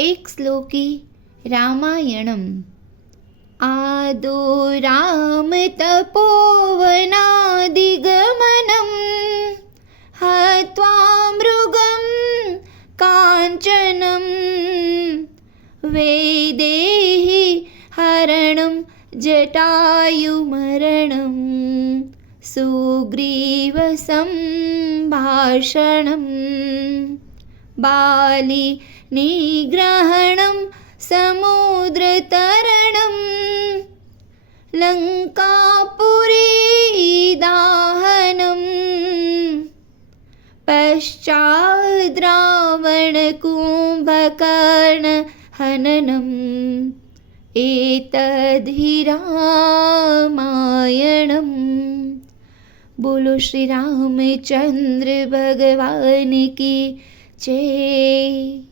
एक श्लोकी रामायणम्। आदो राम तपोवनादिगमनं हत्वा मृगं काञ्चनं वैदेही हरणं जटायुमरणं सुग्रीवसम्भाषणं बाली निग्रहणं समुद्रतरणं लङ्कापुरीदाहनं पश्चाद् रावणकुम्भकर्णहननम् एतद्धि रामायणम्। बोलो श्री रामचंद्र भगवान की जय।